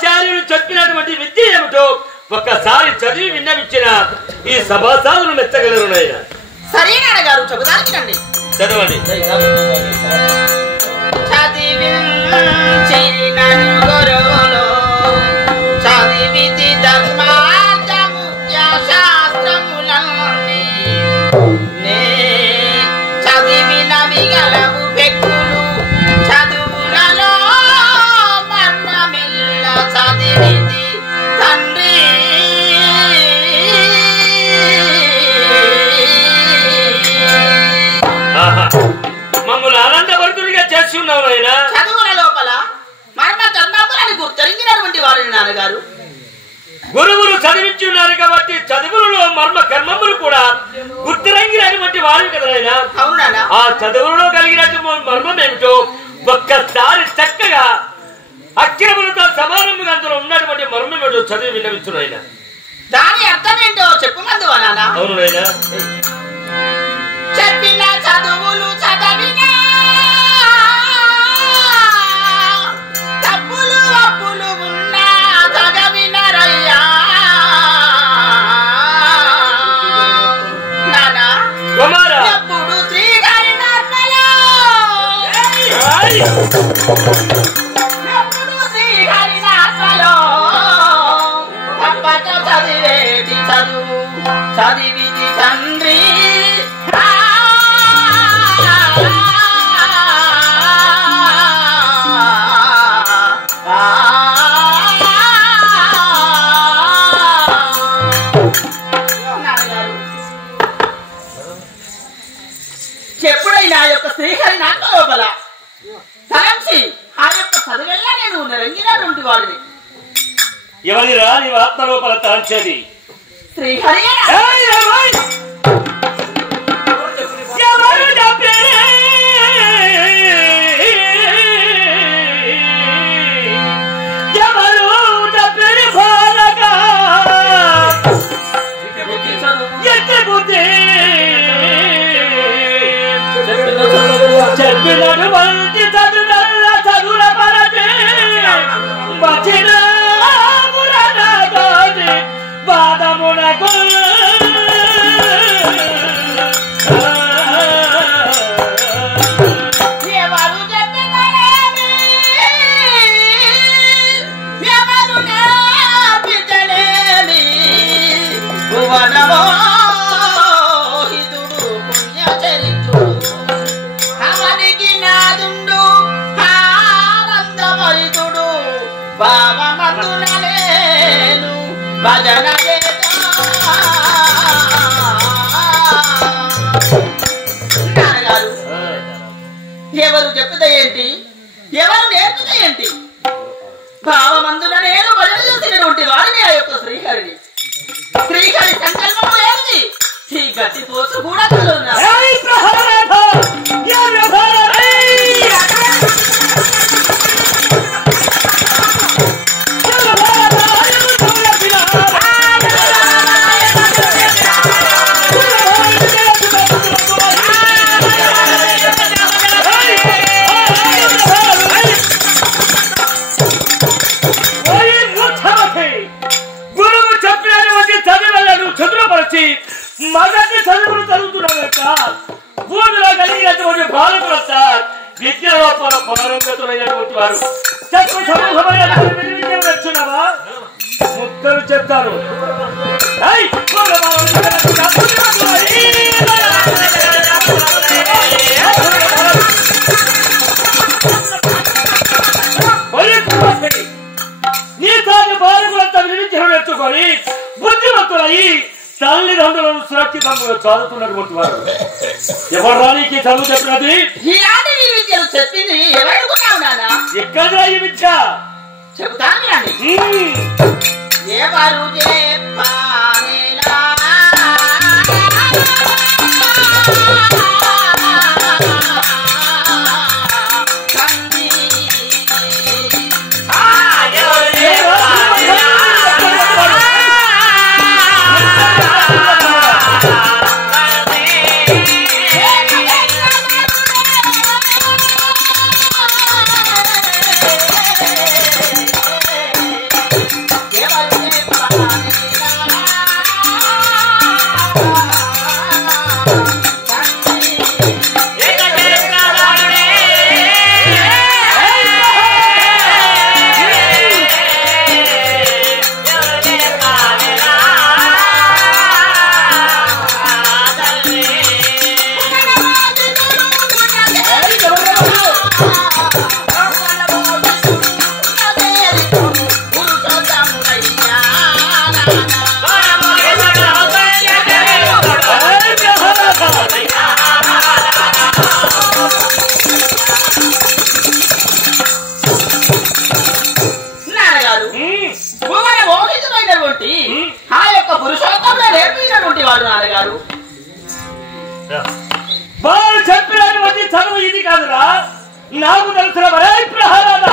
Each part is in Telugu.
ఆచార్యులు చెప్పినటువంటి విద్య ఏమిటో ఒక్కసారి చదివి విన్నవించిన ఈ సభాసాలను మెచ్చగలరు నాయన. సరే నాన్నగారు చెబుతాను రండి. చదవండి. చదివితి ధర్మార్థ ముఖ్య శాస్త్రములన్నీ చదివిన మిగలవు పెక్కులు చదువులలో మర్మమిల్ల చదివితి తండ్రి. మమ్మల్ని ఆనందవర్ధునిగా చేసి ఉన్నావు ఆయన. చదువుల లోపల మర్మ ధర్మములను గుర్తరించినటువంటి వారిని నాన్నగారు. గురువులు చదివించి ఉన్నారు కాబట్టి చదువులలో మర్మ కర్మములు కూడా గుర్తిరంగినటువంటి వారు కదా ఆయన. అవునా? ఆ చదువులలో కలిగినటువంటి మర్మం ఏమిటో ఒక్కసారి చక్కగా అక్షరములతో సమానముగా అందులో ఉన్నటువంటి మర్మం ఏమిటో చదివి విన్నవించు నాయన. దాని అర్థం ఏంటో చెప్పు మందువా నాన్న. అవును నాయన. చెప్పిన చదువులు చదవినా తప్పులు అప్పులు ఉన్నా చదవినరయ్యా నానా. ఎప్పుడు శ్రీహరి నాత్మలో ఎప్పుడు శ్రీహరి నాత్మలో తప్పక చదివేటి చదువు చదివిది తండ్రి. ఎప్పుడైనా ఆ యొక్క శ్రీహరి నాట్ల లోపల తలంచి ఆ యొక్క చదువెల్లా నేను నిరంగినటువంటి వారిని. ఎవరిరా నీ ఆత్మ లోపల తలంచేది? శ్రీహరి చెప్పినటువంటి చదువుల చదువుల పరదే వచ్చిన వాదమునకు ఎవరు చెప్పినలేమి ఎవరు నేర్పించలేమి భువనమో భజన ఎవరు చెప్పుతా ఏంటి ఎవరు నేర్పుతా ఏంటి? భావమందున నేను భజన చేసినటువంటి వారిని ఆ యొక్క శ్రీహరిని. శ్రీహరి సంకల్పము ఏంటి? ఈ గట్టి పోసు కూడా మొదటి చదువులు చదువుతున్నాడు భూమిలో కలిగినటువంటి బాలకులు సార్ విద్య లోపల పునరంగతులైనటువంటి వారు వచ్చున్నావా ముద్దలు చెప్తారు. నీ తాజా బాలకులంతా వినిపించడం నేర్చుకొని బుద్ధిమంతులై తల్లిదండ్రులను సురక్షితంగా చదువుతున్నటువంటి వారు. ఎవరు రానికి చదువు చెప్పినది? ఇలాంటి విద్యలు చెప్పింది ఎవరుకున్నావు నాన్న? ఎక్కడ ఈ విద్య చెబుతాను రండి. ఎవరు చెప్పానేలా చెప్తున్నారు నాన్నగారు? వాళ్ళు చెప్పినటువంటి చదువు ఇది కాదురా, నాకు తెలిసిన వరే ప్రహ్లాద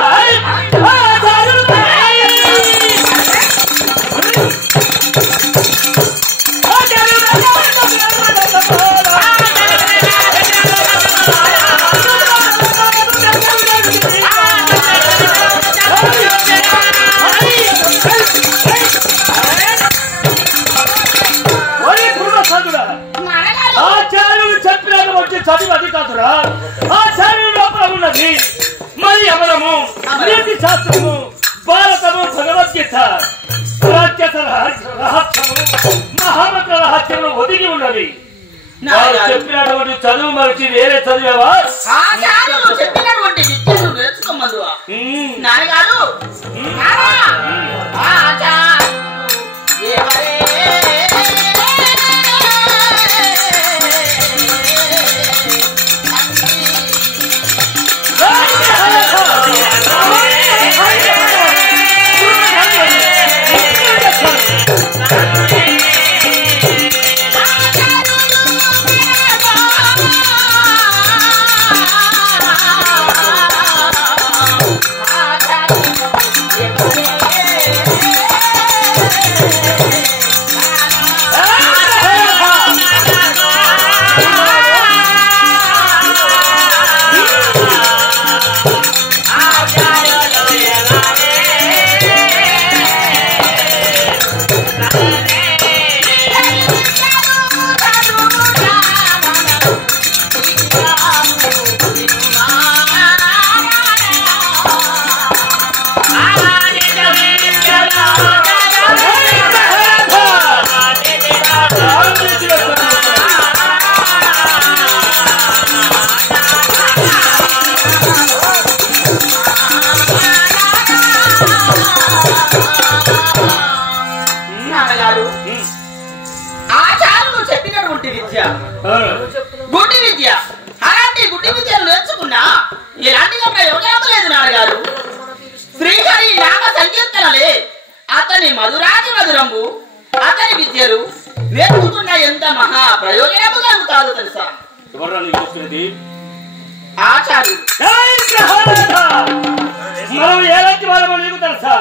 ఆచార్యులు చెప్పినటువంటి చదువు అది కాదురా, ఆచార్యుల లోపల ఉన్నది మరి అమరము, నీతి శాస్త్రము, భారతము, భగవద్గీత, రాజ్యత రహస్యము, మహామంత్ర రహస్యము ఒదిగి ఉన్నది. చెప్పినటువంటి చదువు మరిచి వేరే చదివేవా? ఆచార్యులు చెప్పినటువంటి విద్యను నేర్చుకోమందువా నాన్నగారు? ఆచార్యులు చెప్పినటువంటి విద్య గుడ్డి విద్య. అలాంటి గుడ్డి విద్యను నేర్చుకున్నా ఎలాంటిగా ప్రయోజనం లేదు నాన్నగారు. శ్రీహరి నామ సంకీర్తనలే అతని మధురాది మధురంబు, అతని విద్యలు నేర్చుకున్న ఎంత మహా ప్రయోజనము కలుగుతాదో తెలుసా? ఆచార్యులు. మనం ఎలాంటి వాళ్ళమో నీకు తెలుసా?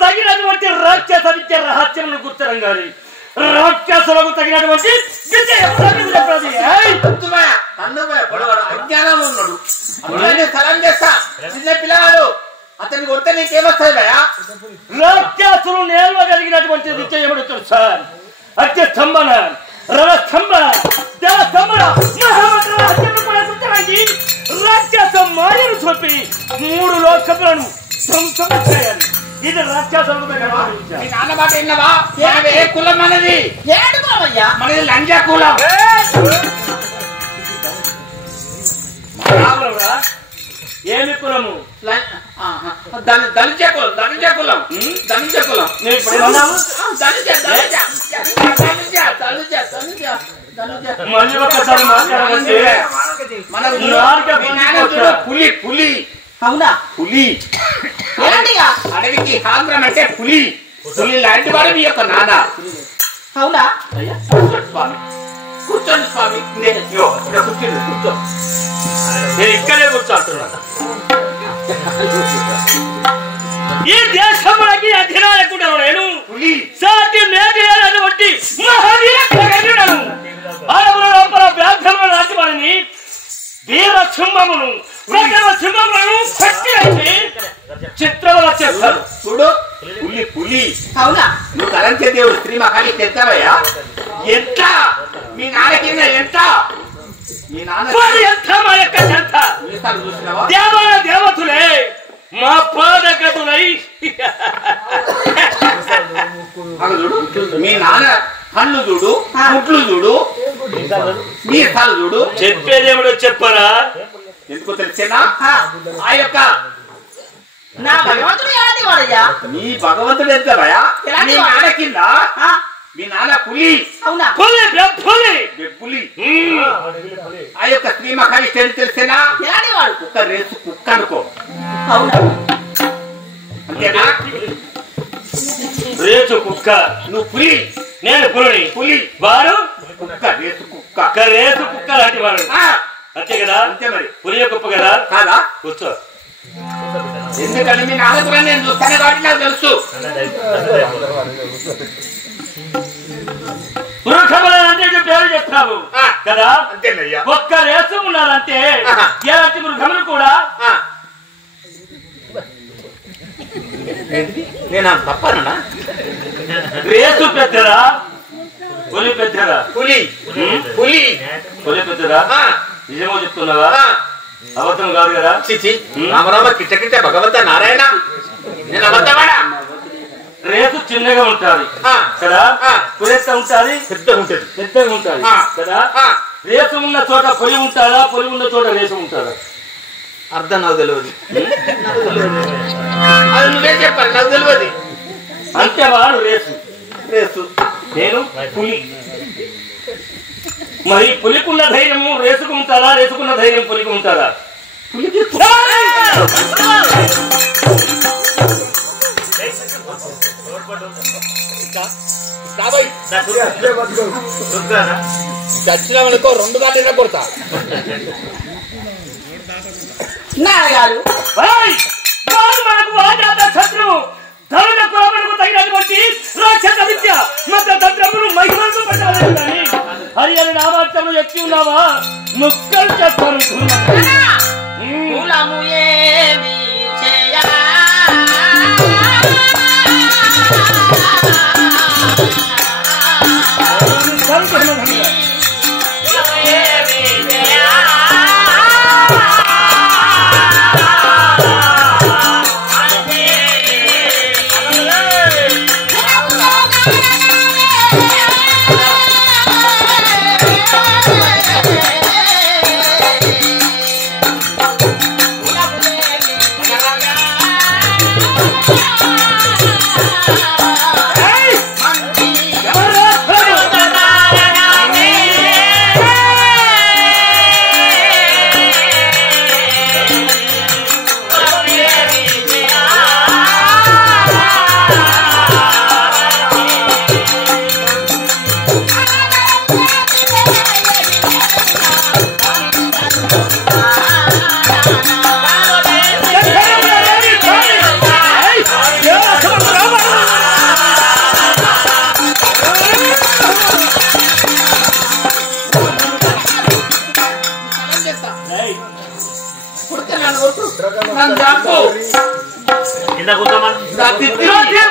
తగినటువంటి రాక్షస విద్య రహస్యమును గుర్తరంగాలి. రాక్షసులకు తగినటువంటి చిన్న పిల్లవాడు అతన్ని కొడితే నీకేమొస్తుంది భయ? రాక్షసులు నేర్వగలిగినటువంటి విద్య ఏమిటో తెలుసా? అత్య స్తంభన, రవ స్తంభన, దేవ స్తంభన, మహామంత్ర రహస్యమును కూడా గుర్తరంగి రాక్షస మాయను చూపి 3 లోకములను ధ్వంసం చేయాలి. ఇది రాక్షసులకు నాన్న మాట విన్నవా? ఏ కులం మనది? ఏడు కులమయ్యా? మనది లంజా కులం. ఏమి కులము? ధనుజ కులం. ధనుజ కులం. ధనుజ కులం. మళ్ళీ ఒక్కసారి మాట్లాడాలంటే పులి. పులి. అవునా? పులి. అడవికి ఆంధ్రం అంటే పులి. పులి లాంటి వాడు మీ యొక్క నాన్న. అవునా? స్వామి కూర్చోండి స్వామి. కూర్చో. నేను ఇక్కడే కూర్చోంటున్నా. ఈ దేశంలోకి అధినాయకుడు నేను సాటి మేటి మహావీర అడవుల లోపల వ్యాఘ్రములు లాంటి వారిని వీర సింహమును సింహములను చిత్రములు చేస్తారు. చూడు పులి. పులి. అవునా? నువ్వు కలంచే దేవుడు శ్రీ మహాలి తెచ్చావయ్యా. ఎంత మీ నాన్నకి ఎంత? మీ నాన్న ఎంత మా యొక్క చెంత చూసినావా? దేవాల దేవతలే మా పాదగతులై మీ నాన్న కళ్ళు చూడు, ముట్లు చూడు, మీ తలు చూడు. చెప్పేదేమిటో చెప్పరా? ఎందుకో తెలిసేనా? ఆ యొక్క నా భగవంతుడు ఎలాంటి వాడయ్యా? నీ భగవంతుడు ఎంతయా? మీ నాన్న కింద మీ నాన్న పులి. అవునా? పులి. ఆ యొక్క స్త్రీ మహాయిష్ట తెలిసేనా? ఎలాంటి వాడు? కుక్క రేసు కుక్క అనుకో. అవునా? అంతేనా? రేసు కుక్క. నువ్వు పులి, నేను పులిని. పులి వారు కుక్క రేసు కుక్క. రేసు కుక్క లాంటి వాడు. అంతే కదా? అంతే మరి. పులి కుప్ప కదా? కాదా? కూర్చో. ఎందుకంటే మీ నాన్న కూడా నేను చూస్తాను కాబట్టి నాకు తెలుసు. మృగములంటే పేరు చెప్తావు కదా? అంతేనయ్యా. ఒక్క రేసు ఉన్నారంటే ఎలాంటి మృగములు కూడా నేను తప్పనా? రేసు పెద్దరా పులి పెద్దరా? పులి. పులి. పులి పెద్దరా? నిజమో చెప్తున్నావా? అబద్ధం కాదు కదా? చిచి రామరామ కిట్ట కిట్ట భగవంత నారాయణ, నేను అబద్ధమాడా? రేసు చిన్నగా ఉంటాది కదా? పులి ఎంత ఉంటాది? పెద్దగా ఉంటుంది. పెద్దగా ఉంటాది కదా? రేసు ఉన్న చోట పులి ఉంటాదా? పులి ఉన్న చోట రేసు ఉంటాదా? అర్థం నాకు తెలియదు. అది నువ్వే చెప్పాలి, నాకు తెలియదు. అంతే వాడు రేసు. రేసు నేను పులి. మరి పులికున్న ధైర్యము రేసుకు ఉంటారా? రేసుకున్న ధైర్యం పులికి ఉంటారా? పులికి చచ్చినామనుకో 2 గాలిగా కొడతా. నాన్నగారు మనకు వాజాత శత్రువు ధనుల కులములకు తగినటువంటి రాక్షస విద్య మత తంత్రములు మహిమలు పెట్టాలి కానీ హరి అని నామార్థము ఎత్తి ఉన్నావా? ముక్కలు చెప్పాను. కులము ఏమి చేయా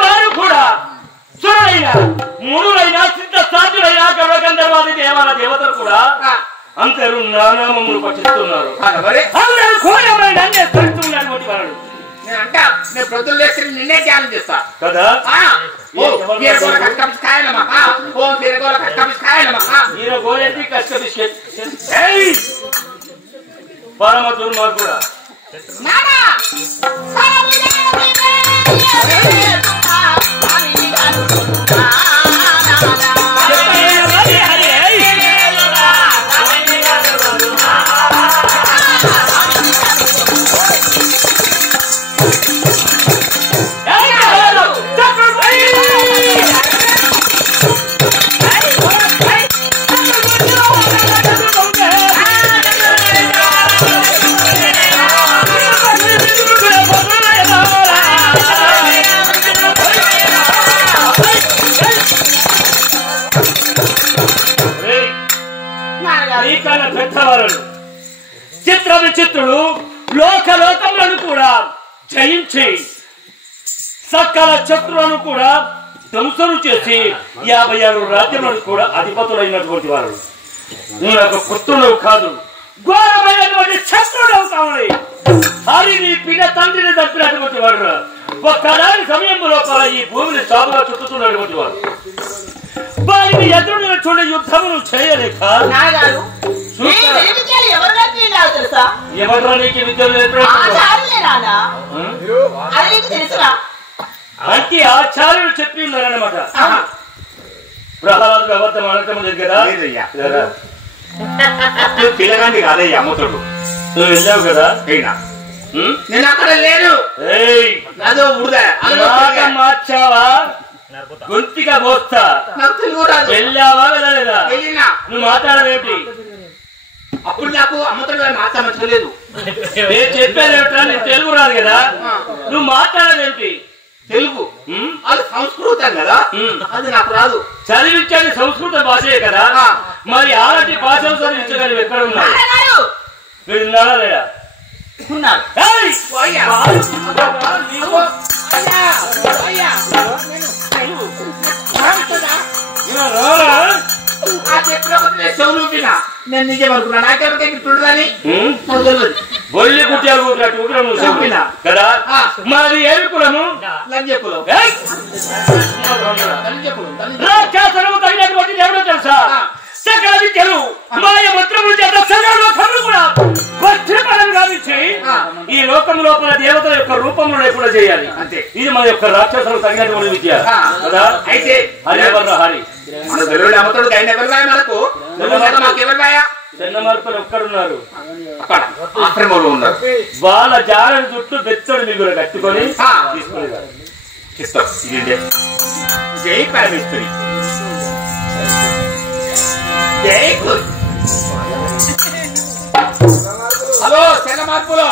వారు కూడా సురులైన మునులైన సిద్ధ సాధులైన గర్వగంధర్వాది దేవాల దేవతలు కూడా అందరూ నానామములు పఠిస్తున్నారు. అందరూ ఘోరమైనటువంటి వాళ్ళు. నేను ప్రొద్దులు లేచి నిన్నే ధ్యానం చేస్తా కదా? ఈయన గోరెంటి కష్ట బిస్కెట్ పరమ దుర్మార్గుడా. చిత్ర విచిత్రుడు లోకలోకములను కూడా జయించి సకల శత్రువులను కూడా ధ్వంసము చేసి 56 రాజ్యములను కూడా అధిపతులైనటువంటి వారు. నువ్వు ఒక పుత్రుడు కాదు, ఘోరమైనటువంటి శత్రుడు కావాలి. హరిని పిల్ల తండ్రిని తప్పినటువంటి వాడు ఒక్కదాని సమయం లోపల ఈ భూమిని సాగుగా చుట్టుతున్నటువంటి వాడు వారిని ఎదురు చూడే యుద్ధమును చేయలేక ఎవరు నీకు విద్యలు అంటే ఆచార్యులు చెప్పి ఉన్నారన్నమాట. ప్రహ్లాదుడు అబద్ధం అనటం లేదు కదా. పిల్లగాండి కాదయ్యా అమ్మతోడు. నువ్వు వెళ్ళావు కదా. నేను అక్కడ లేను. మార్చావా గొంతిగా పోస్తా. వెళ్ళావా వెళ్ళలేదా? నువ్వు మాట్లాడవేమిటి? అప్పుడు నాకు అమ్మతోడు మాట మంచలేదు. నేను చెప్పేదేమిటా? నీకు తెలుగు రాదు కదా. నువ్వు మాట్లాడేదేమిటి? తెలుగు అది సంస్కృతం కదా, అది నాకు రాదు. చదివించేది సంస్కృత భాషే కదా. మరి అలాంటి భాషలు చదివించగలి ఎక్కడ ఉన్నారు? మీరు ఉన్నారా లేదా? నేను నిజం అనుకున్నా. నాకెవరికి ఇట్లుండదని బొల్లి కుట్టాలు నువ్వు చెప్పినా కదా. మాది ఏమి కులము? లంజకులం. రాక్షసులకు తగినటువంటి ఎవరో తెలుసా? సకల విద్యలు మాయ మంత్రములు చేత సకల కర్రు కూడా గావించి ఈ లోకం లోపల దేవతల యొక్క రూపంలో లేకుండా చేయాలి. అంతే. ఇది మన యొక్క రాక్షసులకు తగినటువంటి విద్య కదా. అయితే హరివర్ణ హరి మన తెలుగు అమ్మతోడు మనకు చిన్న మార్పులు ఎక్కడున్నారు? ఆశ్రమంలో ఉన్నారు. వాళ్ళ జాలని చుట్టూ బెత్తడు మిగులు కట్టుకొని తీసుకునేవారు. జై పరమేశ్వరి. హలో చిన్న మార్పులో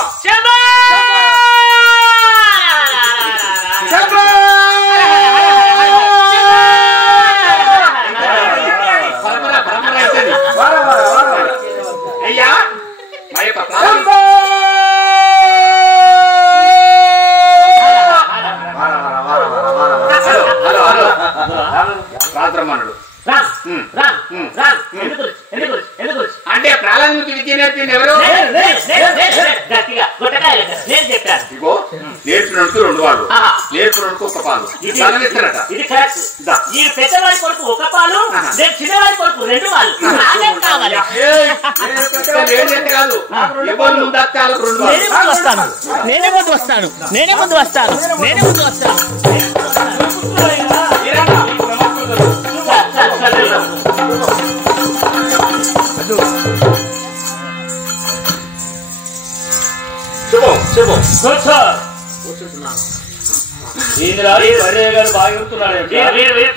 అయ్యా మా యొక్క రాజబ్రహ్మణుడు అంటే ప్రారంభించి విద్య నేర్పింది ఎవరు? ఇగో నేర్పినందుకు 2 పాలు, నేర్పినందుకు 1 పాలు ఇస్తారట. ఈ పెద్దవాడి కొడుకు 1 పాలు, చిన్నవాడి కొడుకు 2 పాలు కావాలి. కాదు ఎవరు ముందు నేనే ముందు వస్తాను.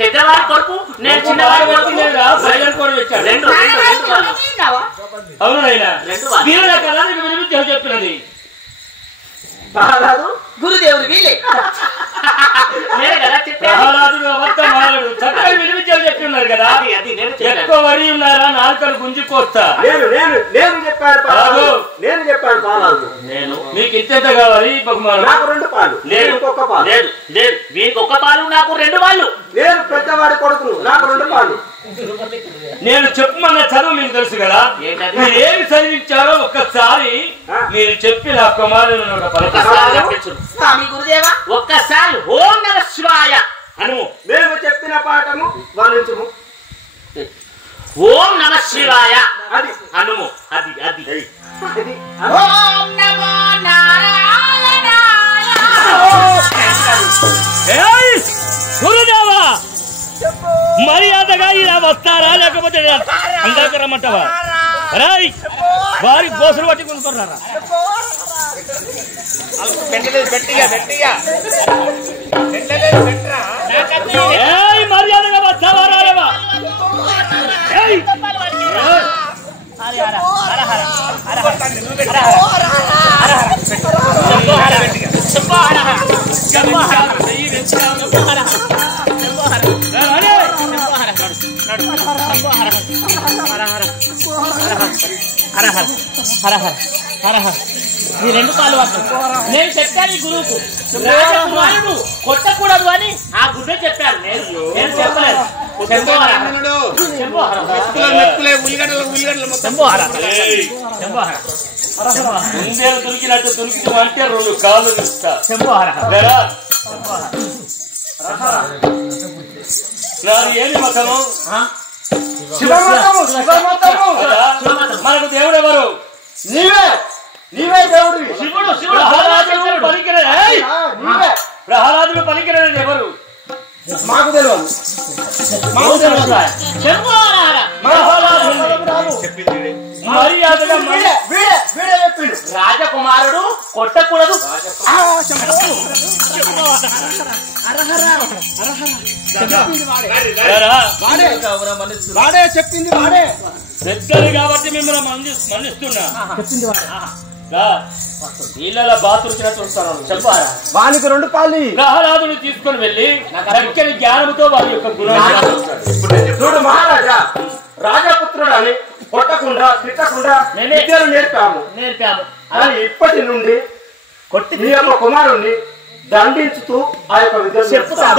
పెద్దవాడి కొడుకు నేను చిన్నవాడి కొడుకు అవునైనా కదా చెప్పినది. గురుదేవుడు వీళ్ళే ప్రహ్లాదుడు అబద్ధమాడు చక్కని విలువిద్యలు చెప్పి ఉన్నారు కదా. ఎక్కువ వరి ఉన్నారా? 4 గుంజుకొస్తా. నేను చెప్పాను పాలు. మీకు ఇంతెంత కావాలి బహుమానం? నాకు 2 పాలు. లేదు వీరికి 1 పాలు, నాకు 2 పాలు. నేను పెద్దవాడి కొడుకును, నాకు 2 పాలు. నేను చెప్పమన్న చదువు మీకు తెలుసు కదా. మీరు ఏమి చదివించారో ఒక్కసారి మీరు చెప్పిన స్వామి గురుదేవా ఒక్కసారి ఓం నమ శివాయ అను. మేము చెప్పిన పాఠము వర్ణించుము. ఓం నమ శివాయ అది అనుము. అది ఓం నమో నారాయణాయ. గురుదేవా మర్యాదగా ఇలా వస్తారా లేకపోతే అందాక రమ్మంటావా? రాయ్ వారి గోసలు పట్టి కొనుక్కోరారా? మర్యాదగా వస్తావా రాలేవా? ఈ 2 పాలు నేను చెప్పాను ఈ గురువుకు కొట్టకూడదు అని ఆ గురువే చెప్పారు. నేను చెప్పలేదు. ముందేలు దొరికినట్టు దొరికిన అంటే 2 కాళ్ళు ఇస్తా. నాది ఏంటి మతము? మనకు దేవుడు ఎవరు? నీవే దేవుడివి. శివుడు. ప్రహ్లాదుడు పలికినది ఎవరు? మాకు తెలియదు. మర్యాదగా రాజకుమారుడు కొట్టకూడదు. వాడే చెప్పింది వాడే. పెద్దది కాబట్టి మిమ్మల్ని మన్నిస్తున్నా. నీళ్ళ బాతురుచినట్టు వస్తాను. చెప్పారా? వానికి 2 పాలు. ప్రహ్లాదుని తీసుకొని వెళ్ళి చక్కని జ్ఞానంతో వారి యొక్క గుణాలు చూడు మహారాజా, రాజపుత్రుడు అని కొట్టకుండా తిట్టకుండా విద్యను నేర్పాము. కానీ ఇప్పటి నుండి నీ యొక్క కుమారుణ్ణి దండించుతూ ఆ యొక్క విద్యను చెప్తాను.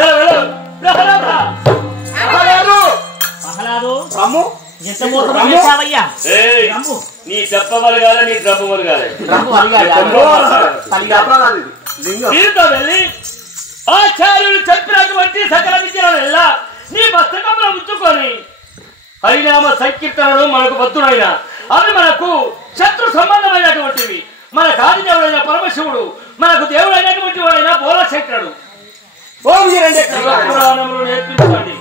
నీ చెప్పవలగాలి, నీ ద్రవ్వవలగాలి. వెళ్ళి ఆచార్యులు చెప్పినటువంటి సకల విద్యల నీ పుస్తకంలో ఉంచుకొని హరినామ సంకీర్తనలు మనకు బద్దుడైన అవి మనకు శత్రు సంబంధమైనటువంటివి. మన కాది దేవుడైన పరమశివుడు, మనకు దేవుడైనటువంటి వాడైన బోలశంకరుడు పురాణములు నేర్పించండి.